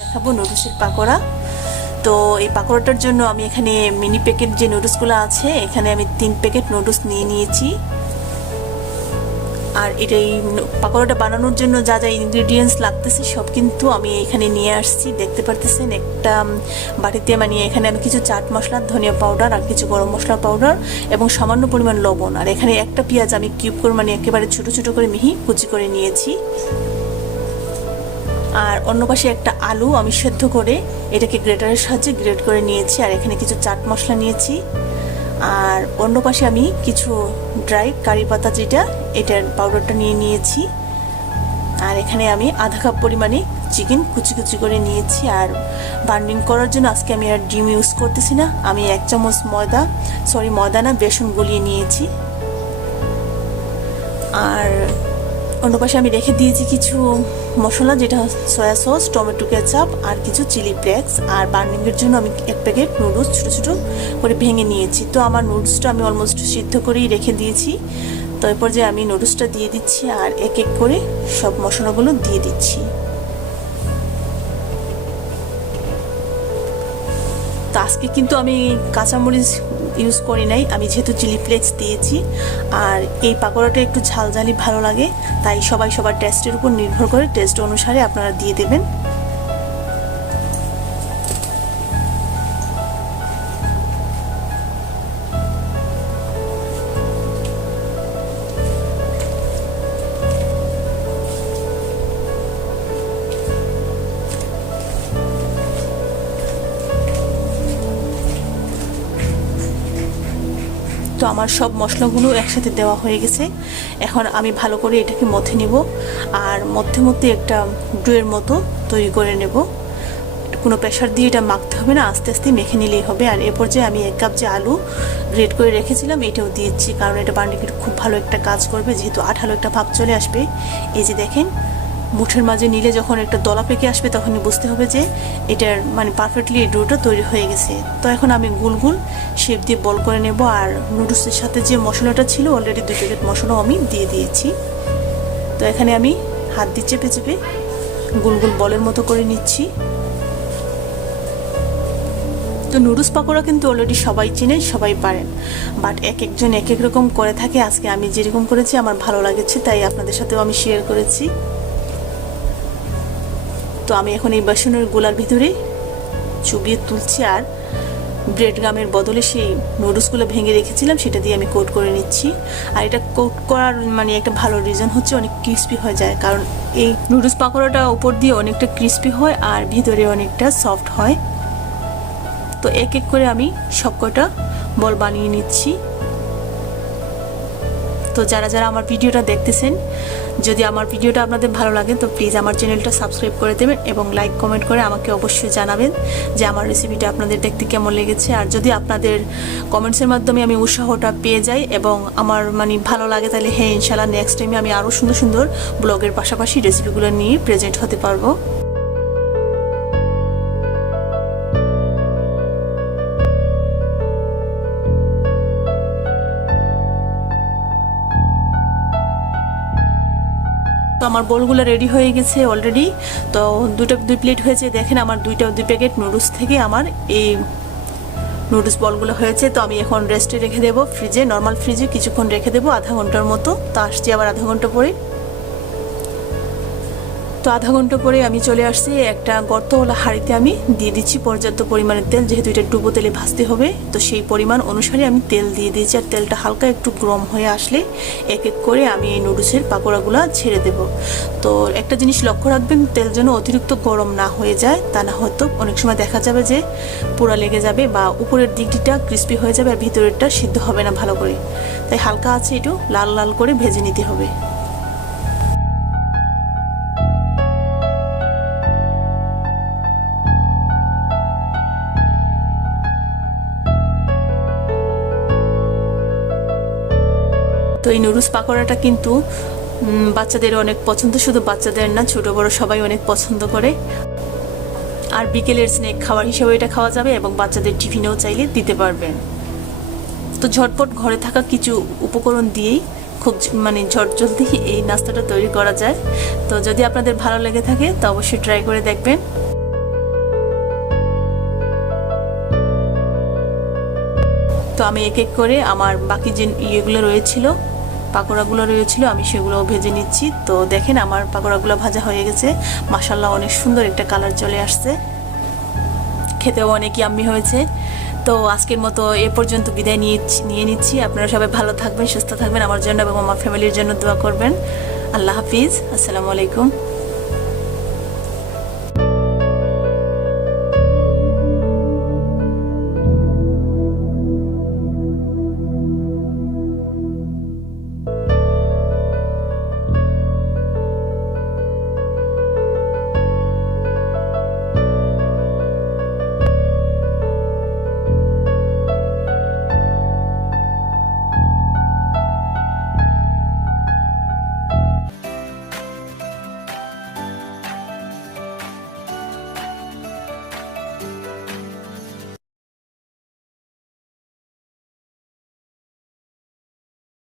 দেখাবো নুডলসের পাকোড়া। তো এই পাকোড়াটার জন্য আমি এখানে মিনি প্যাকেট যে নুডলসগুলো আছে এখানে আমি 3 প্যাকেট নুডলস নিয়ে নিয়েছি। আর এই পাকোড়াটা বানানোর জন্য যা যা ইনগ্রেডিয়েন্টস লাগতেছে সব কিন্তু আমি এখানে নিয়ে আসছি। দেখতে পারতেছেন একটা বাটিতে মানে এখানে আমি কিছু চাট মশলা, ধনিয়া পাউডার আর কিছু গরম মশলা পাউডার এবং সামান্য পরিমাণ লবণ, আর এখানে একটা পেঁয়াজ আমি কিউব করে মানে একেবারে ছোট ছোট করে মিহি কুচি করে নিয়েছি। আর অন্য পাশে একটা আলু আমি সেদ্ধ করে এটাকে গ্রেটারের সাহায্যে গ্রেট করে নিয়েছি। আর এখানে কিছু চাট মশলা নিয়েছি। আর অন্য পাশে আমি কিছু ড্রাই কারি পাতা যেটা এটার পাউডারটা নিয়ে নিয়েছি। আর এখানে আমি আধা কাপ পরিমাণে চিকেন কুচি কুচি করে নিয়েছি। আর বার্নিং করার জন্য আজকে আমি আর ডিম ইউজ করতেছি না, আমি 1 চামচ ময়দা না বেসন গলিয়ে নিয়েছি। আর অন্য পাশে আমি রেখে দিয়েছি কিছু মশলা, যেটা সয়া সস, টমেটো কেচাপ আর কিছু চিলি ফ্লেক্স। আর বার্নিংয়ের জন্য আমি 1 প্যাকেট নুডলস ছোটো ছোটো করে ভেঙে নিয়েছি। তো আমার নুডলসটা আমি অলমোস্ট সিদ্ধ করেই রেখে দিয়েছি। তো এরপর যে আমি নুডলসটা দিয়ে দিচ্ছি আর এক এক করে সব মশলাগুলো দিয়ে দিচ্ছি। তো আজকে কিন্তু আমি কাঁচামরিচ ইউজ করি নাই, আমি যেহেতু চিলি ফ্লেক্স দিয়েছি। আর এই পাকোড়াটা একটু ঝালঝালি ভালো লাগে, তাই সবাই সবার টেস্টের উপর নির্ভর করে টেস্ট অনুসারে আপনারা দিয়ে দেবেন। তো আমার সব মশলাগুলো একসাথে দেওয়া হয়ে গেছে। এখন আমি ভালো করে এটাকে মথে নেব। আর মধ্যে মধ্যে একটা ডোয়ের মতো তৈরি করে নেব। কোনো প্রেশার দিয়ে এটা মাখতে হবে না, আস্তে আস্তে মেখে নিলেই হবে। আর এরপর যে আমি 1 কাপ যে আলু গ্রেট করে রেখেছিলাম এটাও দিয়েছি, কারণ এটা বার্নিংয়ের খুব ভালো একটা কাজ করবে, যেহেতু আঠালো একটা ভাব চলে আসবে। এই যে দেখেন, মুঠের মাঝে নিলে যখন একটা দলা পেকে আসবে তখনই বুঝতে হবে যে এটার মানে পারফেক্টলি এই ডোটা তৈরি হয়ে গেছে। তো এখন আমি গুল গুল শেপ দিয়ে বল করে নেব। আর নুডলসের সাথে যে মশলাটা ছিল অলরেডি 2 প্যাকেট মশলাও আমি দিয়ে দিয়েছি। তো এখানে আমি হাত দিয়ে চেপে চেপে গুল গুল বলের মতো করে নিচ্ছি। তো নুডলস পাকোড়া কিন্তু অলরেডি সবাই চেনে, সবাই পারেন, বাট এক একজন এক এক রকম করে থাকে। আজকে আমি যেরকম করেছি আমার ভালো লাগেছে, তাই আপনাদের সাথেও আমি শেয়ার করেছি। তো আমি এখন এই বেসনের গোলার ভিতরে চুবিয়ে তুলছি। আর ব্রেড গামের বদলে সেই নুডলসগুলো ভেঙে রেখেছিলাম সেটা দিয়ে আমি কোট করে নিচ্ছি। আর এটা কোট করার মানে একটা ভালো রিজন হচ্ছে অনেক ক্রিস্পি হয়ে যায়, কারণ এই নুডলস পাকোড়াটা উপর দিয়ে অনেকটা ক্রিস্পি হয় আর ভিতরে অনেকটা সফট হয়। তো এক এক করে আমি সবকটা বল বানিয়ে নিচ্ছি। তো যারা যারা আমার ভিডিওটা দেখতেছেন, যদি আমার ভিডিওটা আপনাদের ভালো লাগে তো প্লিজ আমার চ্যানেলটা সাবস্ক্রাইব করে দেবেন এবং লাইক কমেন্ট করে আমাকে অবশ্যই জানাবেন যে আমার রেসিপিটা আপনাদের দেখতে কেমন লেগেছে। আর যদি আপনাদের কমেন্টসের মাধ্যমে আমি উৎসাহটা পেয়ে যাই এবং আমার মানে ভালো লাগে, তাহলে হ্যাঁ ইনশাল্লাহ নেক্সট টাইমে আমি আরও সুন্দর সুন্দর ব্লগের পাশাপাশি রেসিপিগুলো নিয়ে প্রেজেন্ট হতে পারবো। তো আমার বলগুলো রেডি হয়ে গেছে অলরেডি। তো 2 প্লেট হয়েছে, দেখেন আমার 2 প্যাকেট নুডলস থেকে আমার এই নুডলস বলগুলো হয়েছে। তো আমি এখন রেস্টে রেখে দেবো ফ্রিজে, নর্মাল ফ্রিজে কিছুক্ষণ রেখে দেবো, আধা ঘন্টার মতো। তো আসছি আবার আধা ঘন্টা পরে। তো আধা ঘন্টা পরে আমি চলে আসছি একটা গর্তওয়ালা হাঁড়িতে আমি দিয়ে দিচ্ছি পর্যাপ্ত পরিমাণের তেল, যেহেতু এটা ডুবো তেলে ভাজতে হবে। তো সেই পরিমাণ অনুসারে আমি তেল দিয়ে দিয়েছি। আর তেলটা হালকা একটু গরম হয়ে আসলে এক এক করে আমি এই নুডলসের পাকোড়াগুলো ছেড়ে দেব। তো একটা জিনিস লক্ষ্য রাখবেন, তেল যেন অতিরিক্ত গরম না হয়ে যায়, তা না হয়তো অনেক সময় দেখা যাবে যে পোড়া লেগে যাবে বা উপরের দিকটা ক্রিস্পি হয়ে যাবে আর ভিতরেরটা সিদ্ধ হবে না ভালো করে। তাই হালকা আছে একটু লাল লাল করে ভেজে নিতে হবে। তো এই নুডলস পাকোড়াটা কিন্তু বাচ্চাদের অনেক পছন্দ, শুধু বাচ্চাদের না, ছোট বড় সবাই অনেক পছন্দ করে। আর বিকেলের স্ন্যাক খাবার হিসেবে এটা খাওয়া যাবে এবং বাচ্চাদের টিফিনেও চাইলে দিতে পারবেন। তো ঝটপট ঘরে থাকা কিছু উপকরণ দিয়েই খুব মানে ঝটজলদি এই নাস্তাটা তৈরি করা যায়। তো যদি আপনাদের ভালো লেগে থাকে তো অবশ্যই ট্রাই করে দেখবেন। তো আমি এক এক করে আমার বাকি যে ইয়েগুলো রয়েছিল, পাকোড়াগুলো রয়েছিল, আমি সেগুলো ভেজে নিচ্ছি। তো দেখেন আমার পাকোড়াগুলো ভাজা হয়ে গেছে, মাশাআল্লাহ অনেক সুন্দর একটা কালার চলে আসছে, খেতেও অনেক ইয়াম্মি হয়েছে। তো আজকের মতো এ পর্যন্ত বিদায় নিয়ে নিচ্ছি। আপনারা সবাই ভালো থাকবেন, সুস্থ থাকবেন, আমার জন্য এবং আমার ফ্যামিলির জন্য দোয়া করবেন। আল্লাহ হাফিজ, আসসালামু আলাইকুম।